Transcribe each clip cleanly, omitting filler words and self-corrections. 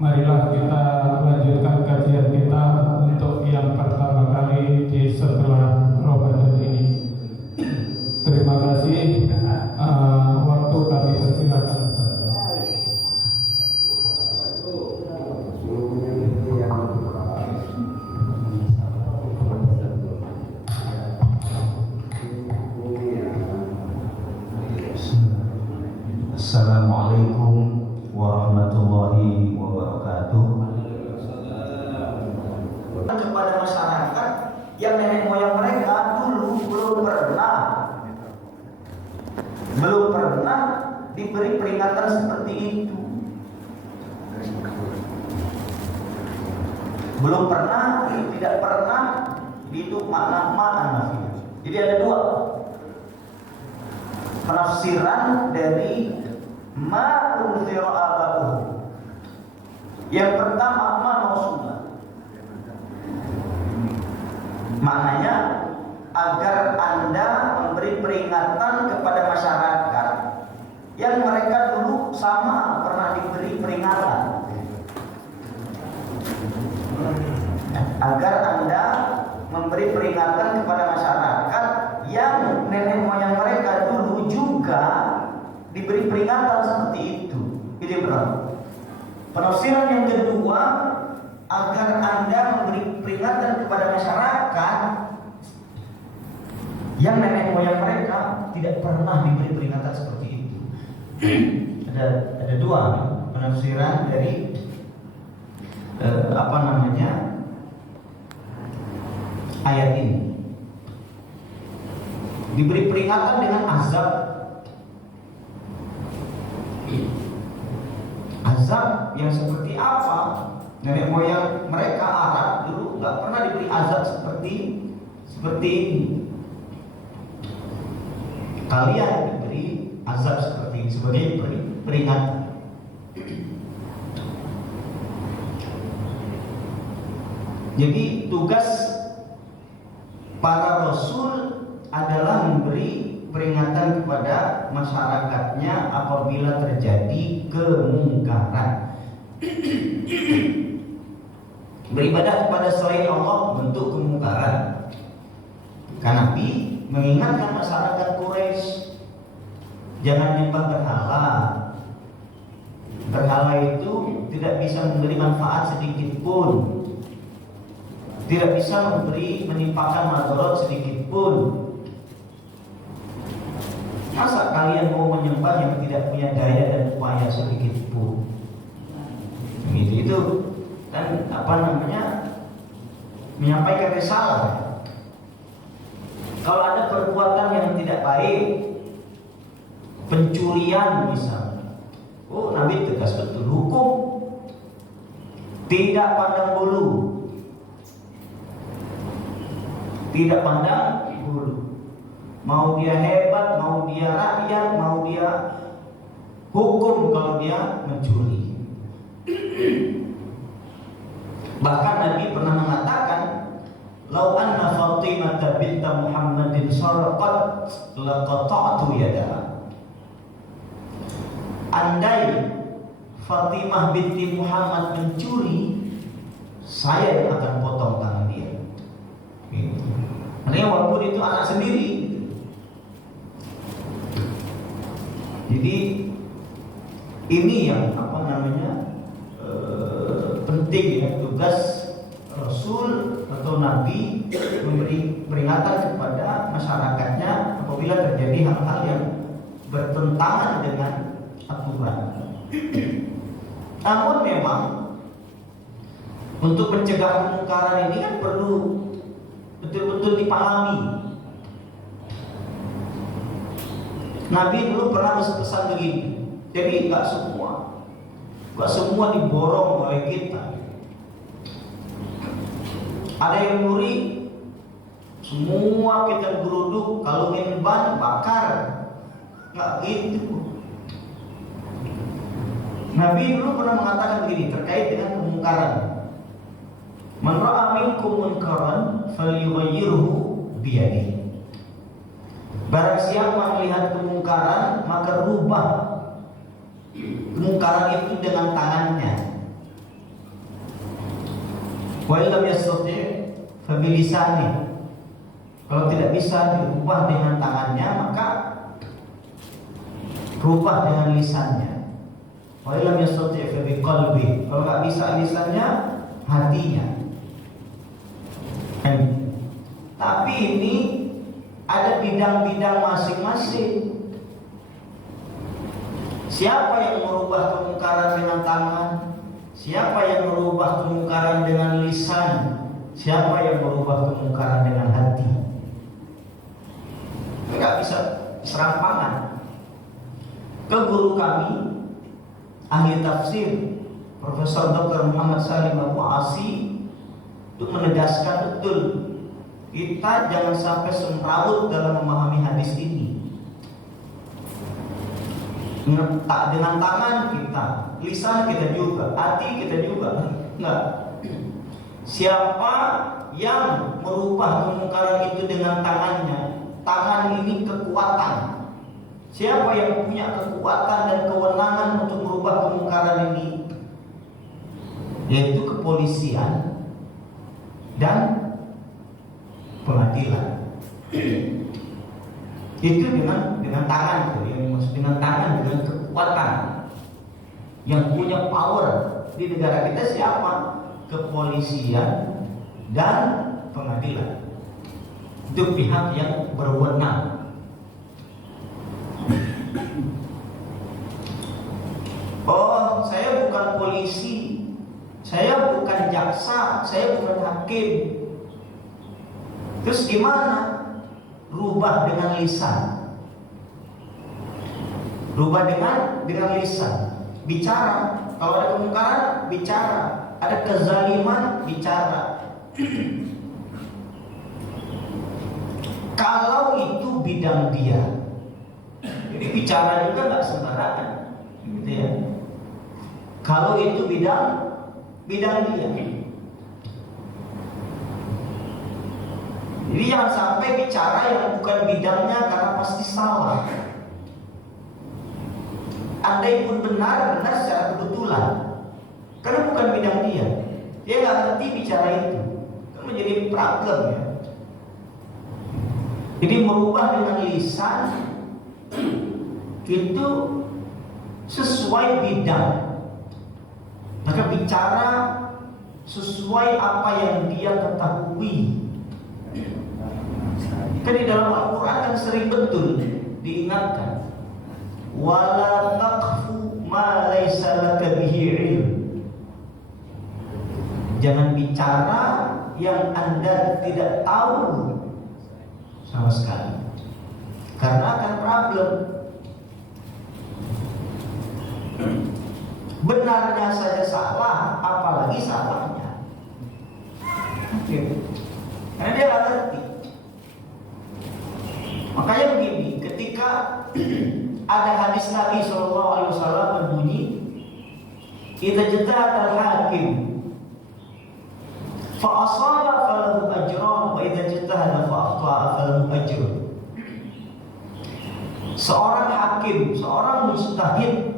Marilah kita lanjutkan kajian kita untuk yang pertama kali di setelah Ramadan ini. Terima kasih. Waktu kami persilakan. Assalamualaikum warahmatullahi wabarakatuh. Kepada masyarakat yang nenek moyang mereka dulu belum pernah diberi peringatan seperti itu. Belum pernah, tidak pernah, itu makna. Jadi ada dua penafsiran dari ma unzira aba'uhum. Yang pertama ma mausula, maknanya agar Anda memberi peringatan kepada masyarakat yang mereka dulu sama pernah diberi peringatan, agar Anda memberi peringatan kepada masyarakat yang nenek moyang mereka dulu juga diberi peringatan seperti itu. Ini benar. Penafsiran yang kedua, agar Anda memberi peringatan kepada masyarakat yang nenek moyang mereka tidak pernah diberi peringatan seperti itu. Ada dua penafsiran dari ayat ini. Diberi peringatan dengan azab. Azab yang seperti apa? Nenek moyang mereka Arab dulu nggak pernah diberi azab seperti ini. Kalian diberi azab seperti ini sebagai peringatan. Jadi tugas para rasul adalah memberi peringatan kepada masyarakatnya apabila terjadi kemungkaran. Beribadah kepada selain Allah bentuk kemungkaran. Karena Nabi mengingatkan masyarakat Quraisy, jangan menyembah berhala. Berhala itu tidak bisa memberi manfaat sedikit pun, tidak bisa menimpakan madarat sedikit pun. Masa kalian mau menyembah yang tidak punya daya dan upaya sedikit pun? Itu dan menyampaikan risalah. Kalau ada perbuatan yang tidak baik, pencurian misalnya, Nabi tegas betul hukum, tidak pandang bulu, tidak pandang bulu. Mau dia hebat, mau dia rakyat, mau dia hukum kalau dia mencuri. Bahkan Nabi pernah mengatakan, "Lau anna Fatimah binta Muhammadin sarqat laqata'tu yadaha." Andai Fatimah binti Muhammad mencuri, saya yang akan potong tangan dia. Karena walaupun itu anak sendiri. Jadi ini yang penting ya, tugas Rasul atau Nabi memberi peringatan kepada masyarakatnya apabila terjadi hal-hal yang bertentangan dengan aturan. Namun memang untuk mencegah kemungkaran ini kan perlu betul-betul dipahami. Nabi dulu pernah pesan begini, jadi nggak semua diborong oleh kita. Ada yang nyuri, semua kita geruduk, kalungin ban, bakar, nggak gitu. Nabi dulu pernah mengatakan begini terkait dengan kemungkaran. Man ra'a minkum munkaran falyughayyirhu biyadihi. Barang siapa melihat kemungkaran, maka rubah kemungkaran itu dengan tangannya. Wa illam yastati' fa bilisani. Kalau tidak bisa dirubah dengan tangannya, maka rubah dengan lisannya. Wa illam yastati' fa biqalbi. Kalau nggak bisa lisannya, hatinya. Tapi ini ada bidang-bidang masing-masing. Siapa yang merubah kemungkaran dengan tangan? Siapa yang merubah kemungkaran dengan lisan? Siapa yang merubah kemungkaran dengan hati? Tidak bisa serampangan. Ke guru kami, ahli tafsir, Profesor Dr. Muhammad Salim Abu Asi, itu menegaskan betul, kita jangan sampai semrawut dalam memahami hadis ini. Dengan tangan kita, lisan kita juga, hati kita juga. Enggak. Siapa yang merubah kemungkaran itu dengan tangannya, tangan ini kekuatan. Siapa yang punya kekuatan dan kewenangan untuk merubah kemungkaran ini, yaitu kepolisian dan pengadilan. Itu dengan tangan, itu yang maksud dengan tangan, dengan kekuatan. Yang punya power di negara kita siapa? Kepolisian dan pengadilan. Itu pihak yang berwenang. Oh, saya bukan polisi, saya bukan jaksa, saya bukan hakim. Terus gimana? Rubah dengan lisan. Rubah dengan lisan. Bicara. Kalau ada kemungkaran, bicara. Ada kezaliman, bicara. Kalau itu bidang dia, jadi bicara juga nggak sembarangan, gitu ya. Kalau itu bidang dia. Jadi jangan sampai bicara yang bukan bidangnya karena pasti salah. Andai pun benar secara kebetulan, karena bukan bidang dia. Dia nggak ngerti bicara itu, kan menjadi problem ya. Jadi merubah dengan lisan itu sesuai bidang. Maka bicara sesuai apa yang dia ketahui. Kan di dalam Al-Quran kan sering betul diingatkan, wala taqfu ma laysa laka bihi ilm. Jangan bicara yang Anda tidak tahu sama sekali, karena akan problem. Benarnya saja salah, apalagi salahnya. Karena dia nggak ngerti. Makanya begini, ketika ada hadis Nabi SAW berbunyi, "Idza jata'al hakim fa asaba falahu ajran wa idza jata'ala fa akhta'a falahu ajrun." Seorang hakim, seorang mujtahid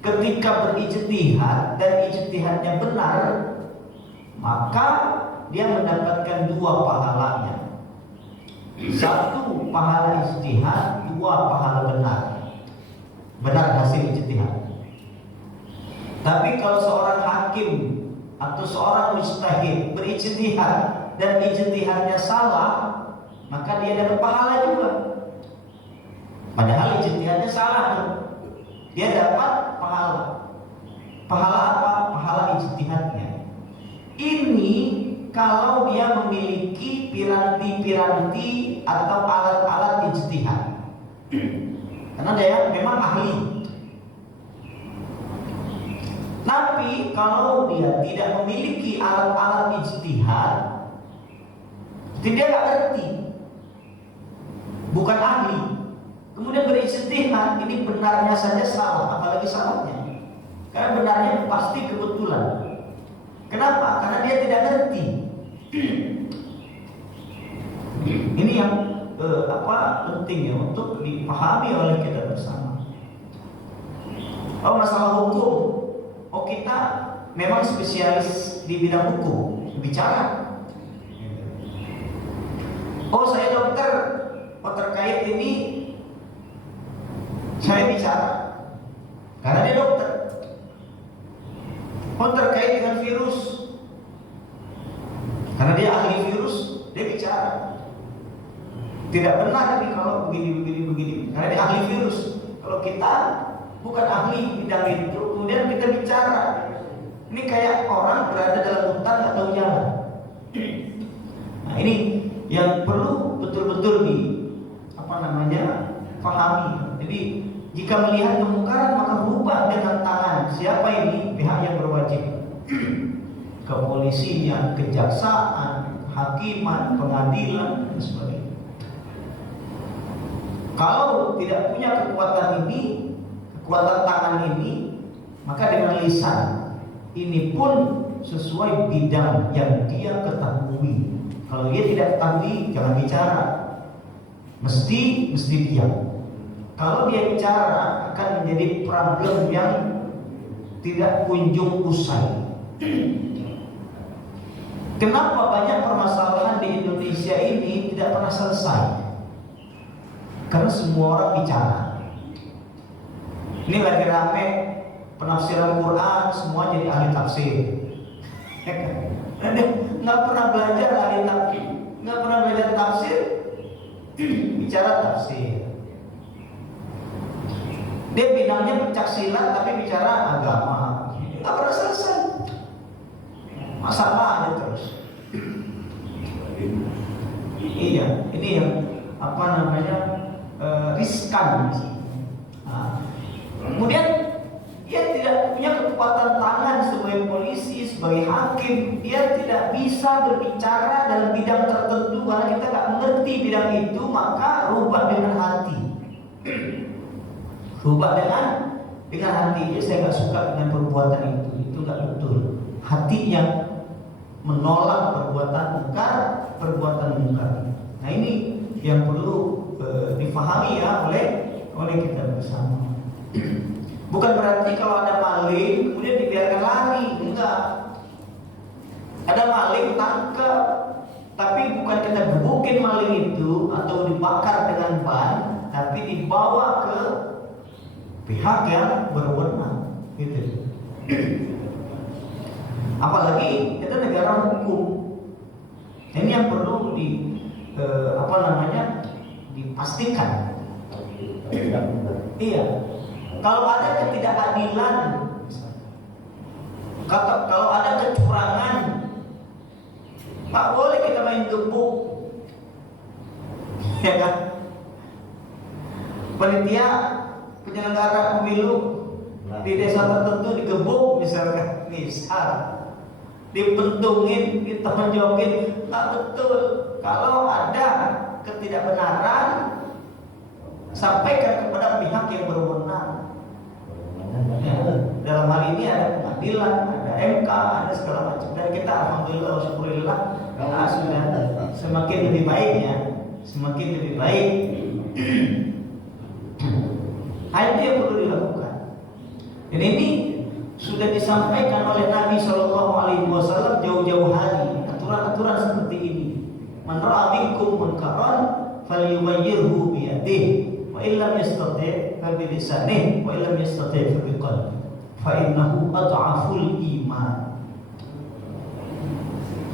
ketika berijtihad dan ijtihadnya benar, maka dia mendapatkan dua pahalanya. Satu pahala ijtihad, dua pahala benar hasil ijtihad. Tapi kalau seorang hakim atau seorang mujtahid berijtihad dan ijtihadnya salah, maka dia dapat pahala juga. Padahal ijtihadnya salah, dia dapat pahala. Pahala apa? Pahala ijtihadnya. Ini kalau dia memiliki piranti-piranti atau alat-alat ijtihad, karena dia memang ahli. Tapi kalau dia tidak memiliki alat-alat ijtihad, dia nggak ngerti, bukan ahli, kemudian berijtihad, ini benarnya saja salah, apalagi salahnya. Karena benarnya pasti kebetulan. Kenapa? Karena dia tidak ngerti. Ini yang penting ya untuk dipahami oleh kita bersama. Oh, masalah hukum. Oh, kita memang spesialis di bidang hukum. bicara. Oh saya dokter, oh terkait ini saya bicara karena dia dokter. Oh terkait dengan virus, karena dia ahli virus, dia bicara. Tidak benar nih kalau begini, karena dia ahli virus. Kalau kita bukan ahli bidang itu, kemudian kita bicara. Ini kayak orang berada dalam hutan nggak tahu jalan. Nah ini yang perlu betul-betul pahami. Jadi jika melihat kemungkaran maka rubah dengan tangan. Siapa ini pihak yang berwajib? Kepolisian, kejaksaan, hakiman, pengadilan dan sebagainya. Kalau tidak punya kekuatan ini, kekuatan tangan ini, maka dengan lisan ini pun sesuai bidang yang dia ketahui. Kalau dia tidak ketahui, jangan bicara. Mesti diam. Kalau dia bicara akan menjadi problem yang tidak kunjung usai. Kenapa banyak permasalahan di Indonesia ini tidak pernah selesai? Karena semua orang bicara. Ini lagi rame penafsiran Quran, semua jadi ahli tafsir. Nggak pernah belajar ahli tafsir, nggak pernah belajar tafsir, bicara tafsir. Dia bidangnya pencaksilat tapi bicara agama, nggak pernah selesai. Masalah aja terus. Iya, ini yang riskan. Nah, kemudian dia tidak punya kekuatan tangan sebagai polisi, sebagai hakim. Dia tidak bisa berbicara dalam bidang tertentu karena kita nggak mengerti bidang itu. Maka rubah dengan hati. Rubah dengan hati. Jadi saya nggak suka dengan perbuatan itu nggak betul. Hati yang menolak perbuatan mungkar. Nah ini yang perlu difahami ya oleh kita bersama. Bukan berarti kalau ada maling kemudian dibiarkan lari, enggak. Ada maling tangkap, tapi bukan kita gebukin maling itu atau dibakar dengan ban, tapi dibawa ke pihak yang berwenang, gitu. Apalagi kita negara hukum. Ini yang perlu dipastikan. Iya. Kalau ada ketidakadilan, kalau ada kecurangan, tak boleh kita main gebuk, ya kan? Panitia penyelenggara pemilu di desa tertentu digebuk misalkan, dipentungin, ditonjokin, tak betul. Kalau ada ketidakbenaran, sampaikan kepada pihak yang berwenang. Ya, dalam hal ini ada pengadilan, ada MK, ada segala macam. Dan kita alhamdulillah, syukurillah, sudah semakin lebih baik ya, semakin lebih baik. Hal yang perlu dilakukan. Dan ini sudah disampaikan oleh Nabi SAW jauh-jauh hari. Aturan-aturan seperti ini. Man ra'a minkum munkaran falyughayyirhu bi yadihi wa illam yastati' fa bi lisanihi wa illam yastati' fa bi qalbihi fa innahu ad'aful iman.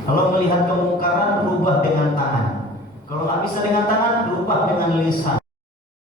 Kalau melihat kemungkaran, rubah dengan tangan. Kalau nggak bisa dengan